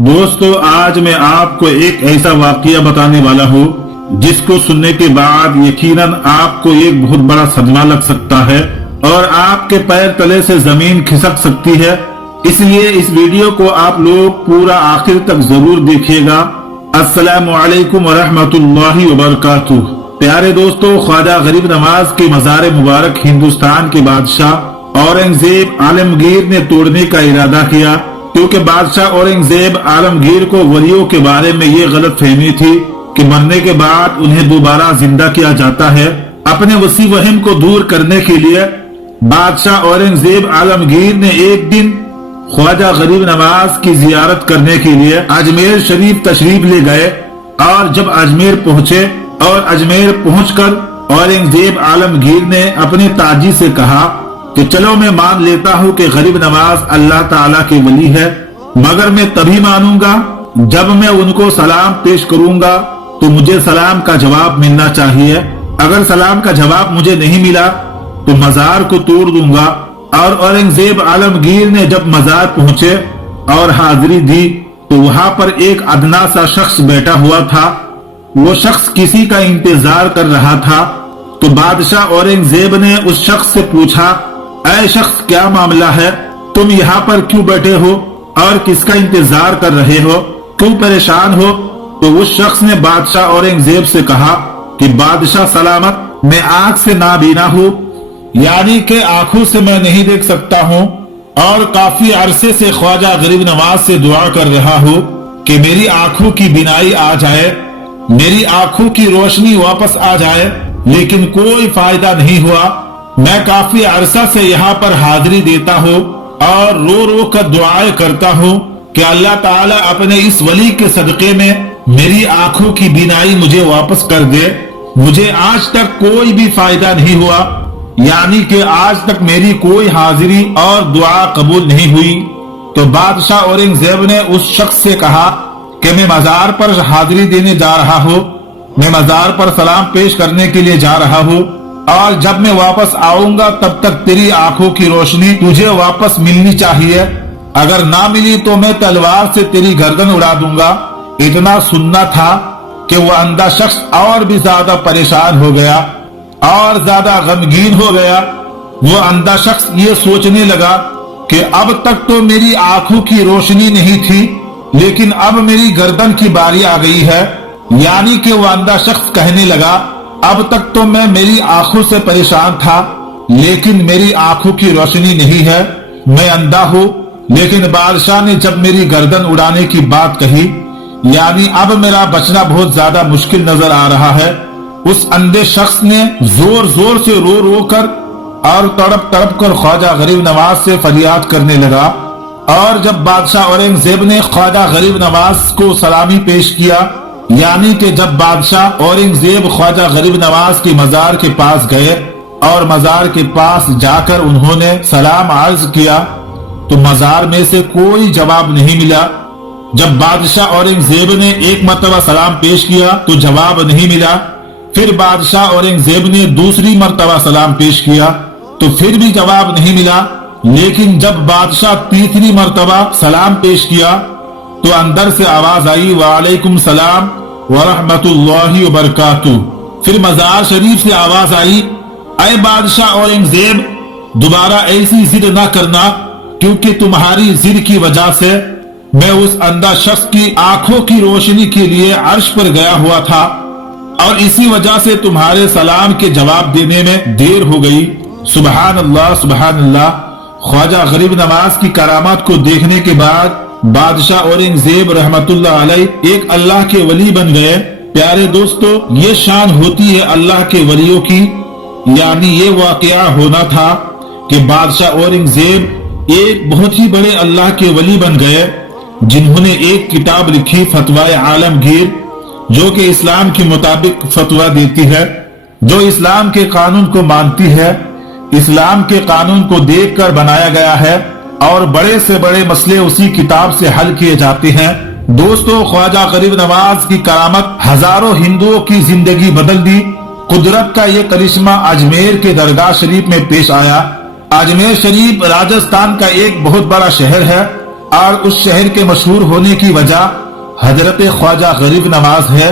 दोस्तों, आज मैं आपको एक ऐसा वाकया बताने वाला हूँ जिसको सुनने के बाद यकीनन आपको एक बहुत बड़ा सदमा लग सकता है और आपके पैर तले से जमीन खिसक सकती है। इसलिए इस वीडियो को आप लोग पूरा आखिर तक जरूर देखिएगा। अस्सलामु अलैकुम व रहमतुल्लाहि व बरकातुहू। प्यारे दोस्तों, ख्वाजा गरीब नवाज के मज़ार मुबारक हिंदुस्तान के बादशाह औरंगजेब आलमगीर ने तोड़ने का इरादा किया, क्योंकि बादशाह औरंगजेब आलमगीर को वलियों के बारे में ये गलत फहमी थी कि मरने के बाद उन्हें दोबारा जिंदा किया जाता है। अपने वसी वहम को दूर करने के लिए बादशाह औरंगजेब आलमगीर ने एक दिन ख्वाजा गरीब नवाज की जियारत करने के लिए अजमेर शरीफ तशरीफ ले गए और जब अजमेर पहुंचे और अजमेर पहुंचकर औरंगजेब आलमगीर ने अपने ताजी से कहा कि चलो मैं मान लेता हूँ कि गरीब नवाज अल्लाह ताला के वली है, मगर मैं तभी मानूंगा जब मैं उनको सलाम पेश करूंगा तो मुझे सलाम का जवाब मिलना चाहिए। अगर सलाम का जवाब मुझे नहीं मिला तो मजार को तोड़ दूंगा। और औरंगजेब आलमगीर ने जब मजार पहुंचे और हाजिरी दी तो वहां पर एक अदना सा शख्स बैठा हुआ था। वो शख्स किसी का इंतजार कर रहा था। तो बादशाह औरंगजेब ने उस शख्स से पूछा, ऐ शख्स, क्या मामला है? तुम यहाँ पर क्यों बैठे हो और किसका इंतजार कर रहे हो? क्यों परेशान हो? तो उस शख्स ने बादशाह औरंगजेब से कहा कि बादशाह सलामत, मैं आंख से नाबीना हूँ, यानी कि आंखों से मैं नहीं देख सकता हूँ और काफी अरसे से ख्वाजा गरीब नवाज से दुआ कर रहा हूँ कि मेरी आंखों की बिनाई आ जाए, मेरी आंखों की रोशनी वापस आ जाए, लेकिन कोई फायदा नहीं हुआ। मैं काफी अरसा से यहाँ पर हाजिरी देता हूँ और रो रो कर दुआएं करता हूँ कि अल्लाह ताला अपने इस वली के सदके में मेरी आंखों की बिनाई मुझे वापस कर दे। मुझे आज तक कोई भी फायदा नहीं हुआ, यानी कि आज तक मेरी कोई हाजिरी और दुआ कबूल नहीं हुई। तो बादशाह औरंगजेब ने उस शख्स से कहा कि मैं मजार पर हाजिरी देने जा रहा हूँ, मैं मजार पर सलाम पेश करने के लिए जा रहा हूँ और जब मैं वापस आऊंगा तब तक तेरी आंखों की रोशनी तुझे वापस मिलनी चाहिए। अगर ना मिली तो मैं तलवार से तेरी गर्दन उड़ा दूंगा। इतना सुनना था कि वो अंधा शख्स और भी ज्यादा परेशान हो गया और ज्यादा गमगीन हो गया। वो अंधा शख्स ये सोचने लगा कि अब तक तो मेरी आंखों की रोशनी नहीं थी, लेकिन अब मेरी गर्दन की बारी आ गई है। यानी कि वो अंधा शख्स कहने लगा, अब तक तो मैं मेरी आंखों से परेशान था, लेकिन मेरी आंखों की रोशनी नहीं है, मैं अंधा हूँ। लेकिन बादशाह ने जब मेरी गर्दन उड़ाने की बात कही, यानी अब मेरा बचना बहुत ज्यादा मुश्किल नजर आ रहा है। उस अंधे शख्स ने जोर जोर से रो रो कर और तड़प तड़प कर ख्वाजा गरीब नवाज से फरियाद करने लगा। और जब बादशाह औरंगजेब ने ख्वाजा गरीब नवाज को सलामी पेश किया, यानी कि जब बादशाह औरंगजेब ख्वाजा गरीब नवाज के मजार के पास गए और मजार के पास जाकर उन्होंने सलाम अर्ज किया तो मजार में से कोई जवाब नहीं मिला। जब बादशाह औरंगजेब ने एक मर्तबा सलाम पेश किया तो जवाब नहीं मिला। फिर बादशाह औरंगजेब ने दूसरी मर्तबा सलाम पेश किया तो फिर भी जवाब नहीं मिला। लेकिन जब बादशाह तीसरी मर्तबा सलाम पेश किया तो अंदर से आवाज आई, वालेकुम सलाम व रहमतुल्लाहि व बरकातुहू। फिर मजार शरीफ से आवाज आई, ऐ बादशाह औरंगजेब, दोबारा ऐसी जिद न करना, क्योंकि तुम्हारी जिद की वजह से मैं उस अंधा शख्स की आंखों की रोशनी के लिए अर्श पर गया हुआ था और इसी वजह से तुम्हारे सलाम के जवाब देने में देर हो गई। सुबहान अल्लाह, सुबहान अल्लाह। ख्वाजा गरीब नवाज की करामात को देखने के बाद बादशाह औरंगजेब रहमतुल्लाह अलैह एक अल्लाह के वली बन गए। प्यारे दोस्तों, ये शान होती है अल्लाह के वलियों की। यानी ये वाकया होना था कि बादशाह औरंगजेब एक बहुत ही बड़े अल्लाह के वली बन गए, जिन्होंने एक किताब लिखी, फतवाए आलमगीर, जो कि इस्लाम के मुताबिक फतवा देती है, जो इस्लाम के कानून को मानती है, इस्लाम के कानून को देखकर बनाया गया है और बड़े से बड़े मसले उसी किताब से हल किए जाते हैं। दोस्तों, ख्वाजा गरीब नवाज की करामत हजारों हिंदुओं की जिंदगी बदल दी। कुदरत का ये करिश्मा अजमेर के दरगाह शरीफ में पेश आया। अजमेर शरीफ राजस्थान का एक बहुत बड़ा शहर है اور اس शहर के मशहूर होने की वजह हजरत ख्वाजा गरीब नवाज है।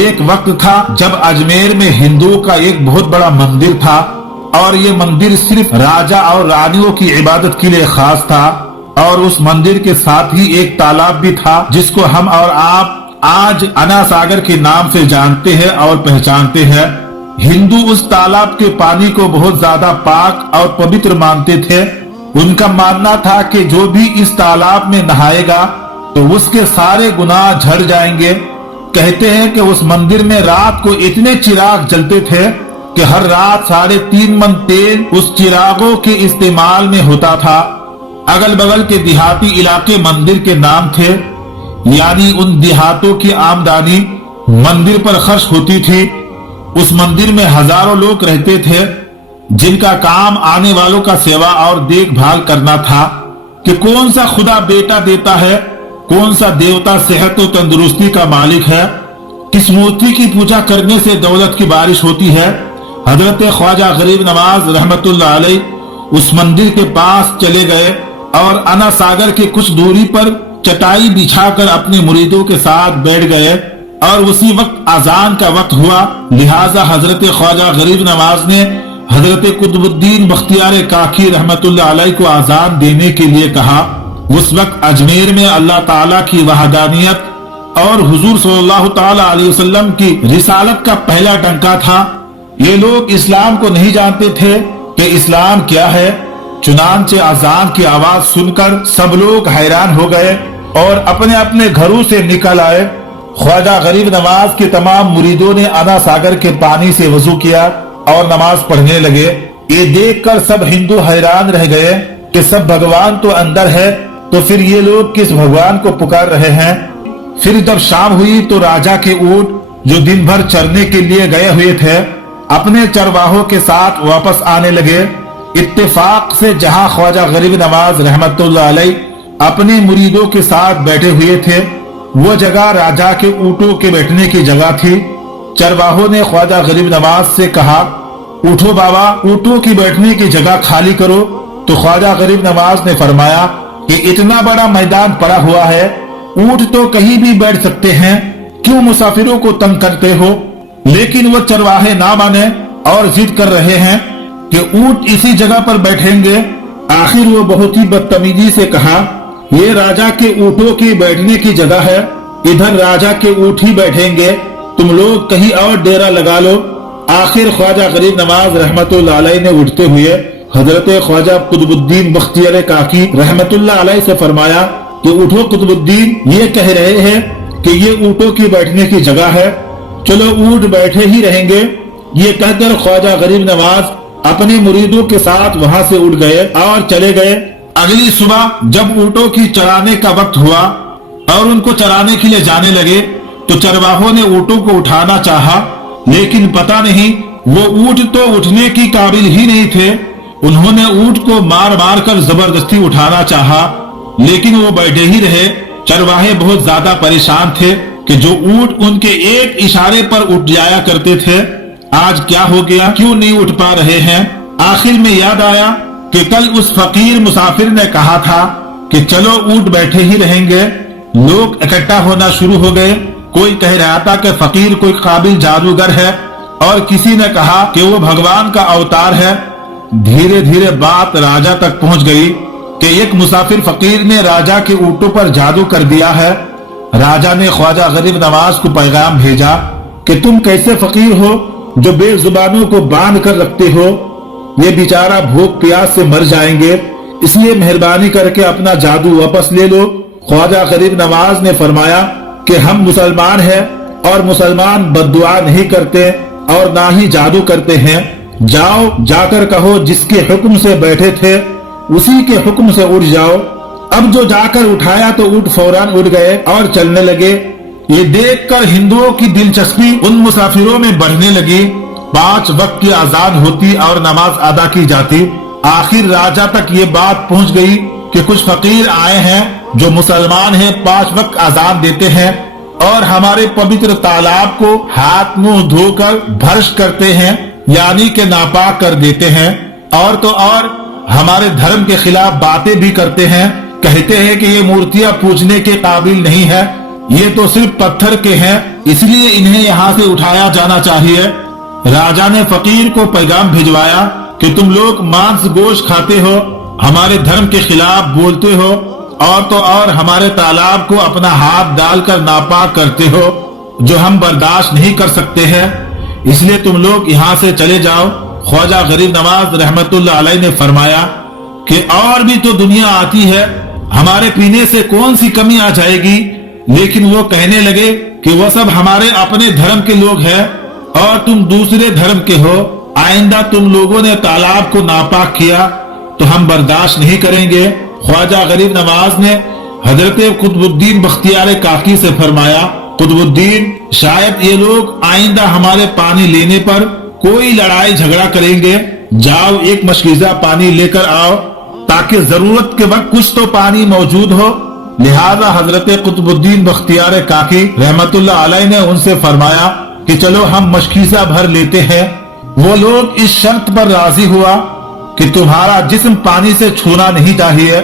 एक वक्त था जब अजमेर में हिंदुओं का एक बहुत बड़ा मंदिर था और ये मंदिर सिर्फ राजा और रानियों की इबादत के लिए खास था और उस मंदिर के साथ ही एक तालाब भी था जिसको हम और आप आज अना सागर के नाम से जानते हैं और पहचानते हैं। हिंदू उस तालाब के पानी को बहुत ज्यादा पाक और पवित्र मानते थे। उनका मानना था कि जो भी इस तालाब में नहाएगा तो उसके सारे गुनाह झड़ जाएंगे। कहते हैं कि उस मंदिर में रात को इतने चिराग जलते थे कि हर रात 3.5 मन तेल उस चिरागों के इस्तेमाल में होता था। अगल बगल के देहाती इलाके मंदिर के नाम थे, यानी उन देहातों की आमदनी मंदिर पर खर्च होती थी। उस मंदिर में हजारों लोग रहते थे जिनका काम आने वालों का सेवा और देखभाल करना था कि कौन सा खुदा बेटा देता है, कौन सा देवता सेहत और तंदुरुस्ती का मालिक है, किस मूर्ति की पूजा करने से दौलत की बारिश होती है। हजरत ख्वाजा गरीब नवाज रहमतुल्लाह अलैह उस मंदिर के पास चले गए और अना सागर के कुछ दूरी पर चटाई बिछाकर अपने मुरीदों के साथ बैठ गए और उसी वक्त अजान का वक्त हुआ। लिहाजा हजरत ख्वाजा गरीब नवाज ने हजरत कुतुबुद्दीन बख्तियार काकी रहमतुल्लाह अलैह को अजान देने के लिए कहा। उस वक्त अजमेर में अल्लाह ताला की वहदानियत और हुजूर सल्लल्लाहु ताला अलैहि वसल्लम की रिसालत का पहला डंका था। ये लोग इस्लाम को नहीं जानते थे कि इस्लाम क्या है। चुनांचे अजान की आवाज सुनकर सब लोग हैरान हो गए और अपने अपने घरों से निकल आए। ख्वाजा गरीब नवाज के तमाम मुरीदों ने अना सागर के पानी से वजू किया और नमाज पढ़ने लगे। ये देखकर सब हिंदू हैरान रह गए कि सब भगवान तो अंदर है, तो फिर ये लोग किस भगवान को पुकार रहे हैं। फिर जब शाम हुई तो राजा के ऊंट जो दिन भर चरने के लिए गए हुए थे अपने चरवाहों के साथ वापस आने लगे। इत्तेफाक से जहां ख्वाजा गरीब नवाज रहमतुल्लाह अलैह अपने मुरीदों के साथ बैठे हुए थे वो जगह राजा के ऊँटों के बैठने की जगह थी। चरवाहों ने ख्वाजा गरीब नवाज से कहा, उठो बाबा, ऊँटों की बैठने की जगह खाली करो। तो ख्वाजा गरीब नवाज ने फरमाया कि इतना बड़ा मैदान पड़ा हुआ है, ऊँट तो कहीं भी बैठ सकते हैं, क्यों मुसाफिरों को तंग करते हो। लेकिन वो चरवाहे ना माने और जिद कर रहे हैं कि ऊँट इसी जगह पर बैठेंगे। आखिर वो बहुत ही बदतमीजी से कहा, ये राजा के ऊँटों की बैठने की जगह है, इधर राजा के ऊँट ही बैठेंगे, तुम लोग कहीं और डेरा लगा लो। आखिर ख्वाजा गरीब नवाज रहमतुल्लाह अलैह ने उठते हुए हजरत ख्वाजा कुतुबुद्दीन बख्तियार काकी रहमतुल्लाह अलैह से फरमाया कि उठो कुतुबुद्दीन, ये कह रहे हैं कि ये ऊँटों की बैठने की जगह है, चलो ऊँट बैठे ही रहेंगे। ये कहकर ख्वाजा गरीब नवाज अपने मुरीदों के साथ वहां से उठ गए और चले गए। अगली सुबह जब ऊँटों की चराने का वक्त हुआ और उनको चराने के लिए जाने लगे तो चरवाहों ने ऊँटों को उठाना चाहा, लेकिन पता नहीं वो ऊँट तो उठने की काबिल ही नहीं थे। उन्होंने ऊँट को मार मार कर जबरदस्ती उठाना चाहा, लेकिन वो बैठे ही रहे। चरवाहे बहुत ज्यादा परेशान थे कि जो ऊँट उनके एक इशारे पर उठ जाया करते थे आज क्या हो गया, क्यों नहीं उठ पा रहे हैं। आखिर में याद आया कि कल उस फकीर मुसाफिर ने कहा था कि चलो ऊँट बैठे ही रहेंगे। लोग इकट्ठा होना शुरू हो गए। कोई कह रहा था कि फकीर कोई काबिल जादूगर है और किसी ने कहा कि वो भगवान का अवतार है। धीरे धीरे बात राजा तक पहुंच गई कि एक मुसाफिर फकीर ने राजा के ऊँटों पर जादू कर दिया है। राजा ने ख्वाजा गरीब नवाज को पैगाम भेजा कि तुम कैसे फकीर हो जो बेजुबानों को बांध कर रखते हो, ये बेचारा भूख प्यास से मर जाएंगे, इसलिए मेहरबानी करके अपना जादू वापस ले लो। ख्वाजा गरीब नवाज ने फरमाया कि हम मुसलमान हैं और मुसलमान बद्दुआ नहीं करते और ना ही जादू करते हैं। जाओ जाकर कहो जिसके हुक्म से बैठे थे उसी के हुक्म से उठ जाओ। अब जो जाकर उठाया तो ऊँट फौरन उठ गए और चलने लगे। ये देखकर हिंदुओं की दिलचस्पी उन मुसाफिरों में बढ़ने लगी। 5 वक्त की अजान होती और नमाज अदा की जाती। आखिर राजा तक ये बात पहुंच गई कि कुछ फकीर आए हैं जो मुसलमान हैं, 5 वक्त अजान देते हैं और हमारे पवित्र तालाब को हाथ मुंह धोकर भ्रष्ट करते हैं, यानी के नापाक कर देते हैं। और तो और हमारे धर्म के खिलाफ बातें भी करते हैं कहते हैं कि ये मूर्तियां पूजने के काबिल नहीं है, ये तो सिर्फ पत्थर के हैं, इसलिए इन्हें यहाँ से उठाया जाना चाहिए। राजा ने फकीर को पैगाम भिजवाया कि तुम लोग मांस गोश्त खाते हो, हमारे धर्म के खिलाफ बोलते हो और तो और हमारे तालाब को अपना हाथ डालकर नापाक करते हो, जो हम बर्दाश्त नहीं कर सकते हैं, इसलिए तुम लोग यहाँ से चले जाओ। ख्वाजा गरीब नवाज रहमतुल्लाह अलैह ने फरमाया कि और भी तो दुनिया आती है, हमारे पीने से कौन सी कमी आ जाएगी। लेकिन वो कहने लगे कि वो सब हमारे अपने धर्म के लोग हैं और तुम दूसरे धर्म के हो, आइंदा तुम लोगों ने तालाब को नापाक किया तो हम बर्दाश्त नहीं करेंगे। ख्वाजा गरीब नवाज ने हजरत कुतुबुद्दीन बख्तियार काकी से फरमाया, कुतुबुद्दीन, शायद ये लोग आइंदा हमारे पानी लेने पर कोई लड़ाई झगड़ा करेंगे, जाओ एक मशकीजा पानी लेकर आओ ताकि जरूरत के वक्त कुछ तो पानी मौजूद हो। लिहाजा हजरत कुतुबुद्दीन बख्तियार काकी रहमतुल्लाह अलैह ने उनसे फरमाया कि चलो हम मशकीजा भर लेते हैं। वो लोग इस शर्त पर राजी हुआ कि तुम्हारा जिस्म पानी से छूना नहीं चाहिए।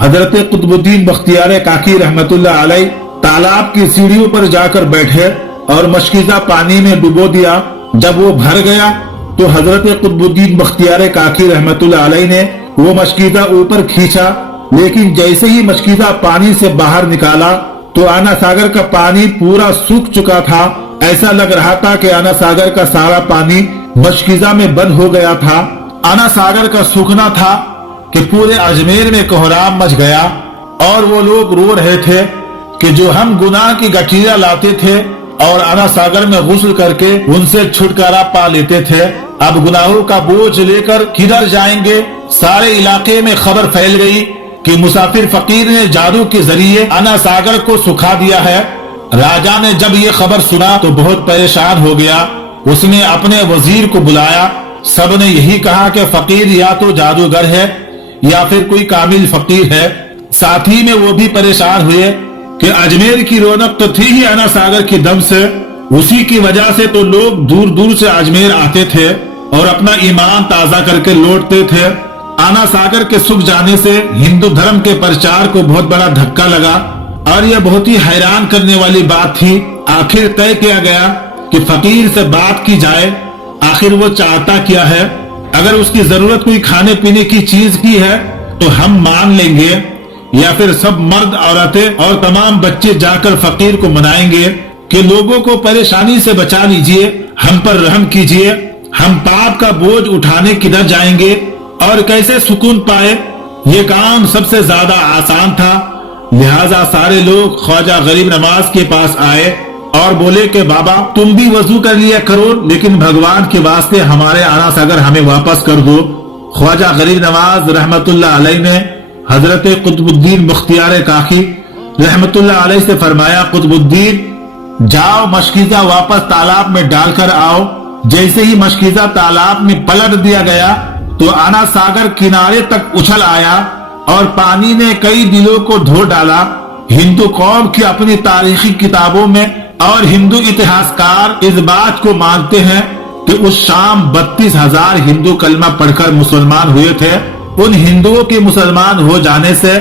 हजरत कुतुबुद्दीन बख्तियार काकी रहमतुल्लाह अलैह तालाब की सीढ़ियों पर जाकर बैठे और मशकीजा पानी में डुबो दिया। जब वो भर गया तो हजरत कुतुबुद्दीन बख्तियार काकी रहमतुल्लाह अलैह ने वो मशकीजा ऊपर खींचा, लेकिन जैसे ही मशकीजा पानी से बाहर निकाला तो आना सागर का पानी पूरा सूख चुका था। ऐसा लग रहा था कि आना सागर का सारा पानी मशकीजा में बंद हो गया था। आना सागर का सूखना था कि पूरे अजमेर में कोहराम मच गया और वो लोग रो रहे थे कि जो हम गुनाह की गठिया लाते थे और आना सागर में गुस्ल करके उनसे छुटकारा पा लेते थे, अब गुनाहों का बोझ लेकर किधर जाएंगे। सारे इलाके में खबर फैल गई कि मुसाफिर फकीर ने जादू के जरिए आना सागर को सुखा दिया है। राजा ने जब ये खबर सुना तो बहुत परेशान हो गया। उसने अपने वजीर को बुलाया। सबने यही कहा कि फकीर या तो जादूगर है या फिर कोई कामिल फकीर है। साथ ही में वो भी परेशान हुए कि अजमेर की रौनक तो थी ही आना सागर के दम से, उसी की वजह से तो लोग दूर दूर से अजमेर आते थे और अपना ईमान ताजा करके लौटते थे। आना सागर के सूख जाने से हिंदू धर्म के प्रचार को बहुत बड़ा धक्का लगा और यह बहुत ही हैरान करने वाली बात थी। आखिर तय किया गया कि फकीर से बात की जाए, आखिर वो चाहता क्या है। अगर उसकी जरूरत कोई खाने पीने की चीज की है तो हम मान लेंगे, या फिर सब मर्द औरतें और तमाम बच्चे जाकर फकीर को मनाएंगे कि लोगों को परेशानी से बचा लीजिए, हम पर रहम कीजिए, हम पाप का बोझ उठाने किधर जाएंगे और कैसे सुकून पाए। ये काम सबसे ज्यादा आसान था। लिहाजा सारे लोग ख्वाजा गरीब नवाज के पास आए और बोले कि बाबा तुम भी वजू कर लिया करो, लेकिन भगवान के वास्ते हमारे आना सागर हमें वापस कर दो। ख्वाजा गरीब नवाज रहमतुल्लाह अलैह ने हजरत कुतुबुद्दीन बख्तियार काकी रहमतुल्लाह अलैह से फरमाया, कुतुबुद्दीन जाओ मशकीजा वापस तालाब में डालकर आओ। जैसे ही मशकीजा तालाब में पलट दिया गया तो आना सागर किनारे तक उछल आया और पानी ने कई दिलों को धो डाला। हिंदू कौम की अपनी तारीखी किताबों में और हिंदू इतिहासकार इस बात को मानते हैं कि उस शाम 32,000 हिंदू कलमा पढ़कर मुसलमान हुए थे। उन हिंदुओं के मुसलमान हो जाने से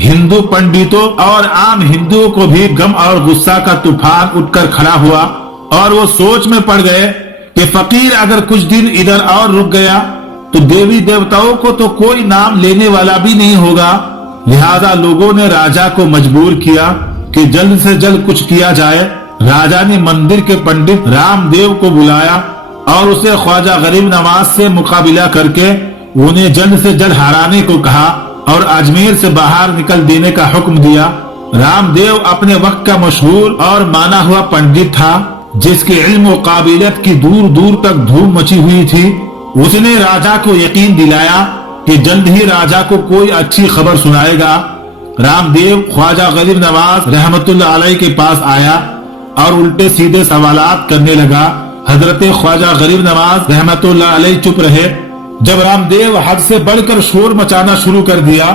हिंदू पंडितों और आम हिंदुओं को भी गम और गुस्सा का तूफान उठकर खड़ा हुआ और वो सोच में पड़ गए कि फकीर अगर कुछ दिन इधर और रुक गया तो देवी देवताओं को तो कोई नाम लेने वाला भी नहीं होगा। लिहाजा लोगों ने राजा को मजबूर किया कि जल्द से जल्द कुछ किया जाए। राजा ने मंदिर के पंडित रामदेव को बुलाया और उसे ख्वाजा गरीब नवाज से मुकाबिला करके उन्हें जल्द से जल्द हराने को कहा और अजमेर से बाहर निकल देने का हुक्म दिया। रामदेव अपने वक्त का मशहूर और माना हुआ पंडित था, जिसके इल्म और काबिलियत की दूर दूर तक धूम मची हुई थी। उसने राजा को यकीन दिलाया कि जल्द ही राजा को कोई अच्छी खबर सुनाएगा। रामदेव ख्वाजा गरीब नवाज रहमतुल्लाह अलैह के पास आया और उल्टे सीधे सवालात करने लगा। हजरत ख्वाजा गरीब नवाज रहमतुल्लाह अलैह चुप रहे। जब रामदेव हद से बढ़कर शोर मचाना शुरू कर दिया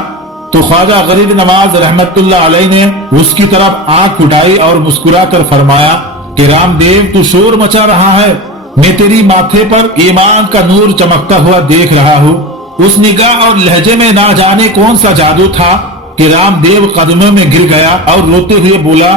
तो ख्वाजा गरीब नवाज रहमतुल्लाह अलैह ने उसकी तरफ आंख उठाई और मुस्कुरा कर फरमाया कि रामदेव तू शोर मचा रहा है, मैं तेरी माथे पर ईमान का नूर चमकता हुआ देख रहा हूँ। उस निगाह और लहजे में ना जाने कौन सा जादू था कि कि रामदेव कदमों में गिर गया और रोते हुए बोला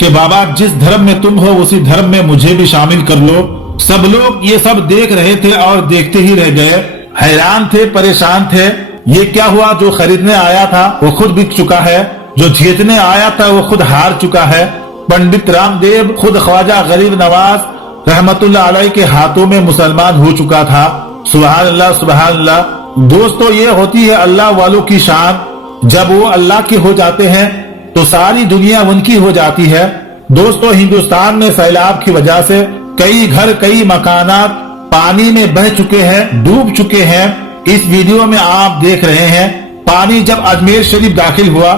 कि बाबा जिस धर्म में तुम हो उसी धर्म में मुझे भी शामिल कर लो। सब लोग ये सब देख रहे थे और देखते ही रह गए, हैरान थे, परेशान थे। ये क्या हुआ? जो खरीदने आया था वो खुद बिक चुका है, जो जीतने आया था वो खुद हार चुका है। पंडित रामदेव खुद ख्वाजा गरीब नवाज रहमतुल्लाह अलैह के हाथों में मुसलमान हो चुका था। सुभान अल्लाह, सुभान अल्लाह। दोस्तों, ये होती है अल्लाह वालों की शान। जब वो अल्लाह के हो जाते हैं तो सारी दुनिया उनकी हो जाती है। दोस्तों, हिंदुस्तान में सैलाब की वजह से कई घर, कई मकानात पानी में बह चुके हैं, डूब चुके हैं। इस वीडियो में आप देख रहे हैं पानी जब अजमेर शरीफ दाखिल हुआ,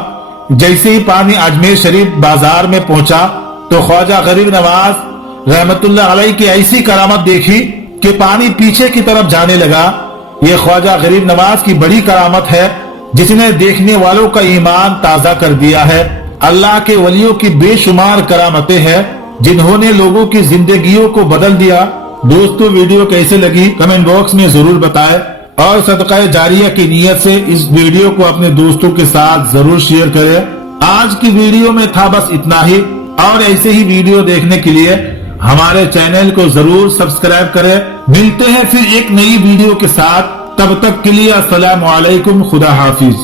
जैसे ही पानी अजमेर शरीफ बाजार में पहुंचा तो ख्वाजा गरीब नवाज रहमतुल्लाह अलैह की ऐसी करामत देखी कि पानी पीछे की तरफ जाने लगा। ये ख्वाजा गरीब नवाज की बड़ी करामत है जिसने देखने वालों का ईमान ताजा कर दिया है। अल्लाह के वलियों की बेशुमार करामतें हैं जिन्होंने लोगों की जिंदगियों को बदल दिया। दोस्तों, वीडियो कैसे लगी कमेंट बॉक्स में जरूर बताएं और सदका जारिया की नीयत से इस वीडियो को अपने दोस्तों के साथ जरूर शेयर करें। आज की वीडियो में था बस इतना ही, और ऐसे ही वीडियो देखने के लिए हमारे चैनल को जरूर सब्सक्राइब करें। मिलते हैं फिर एक नई वीडियो के साथ, तब तक के लिए अस्सलामु अलैकुम, खुदा हाफिज।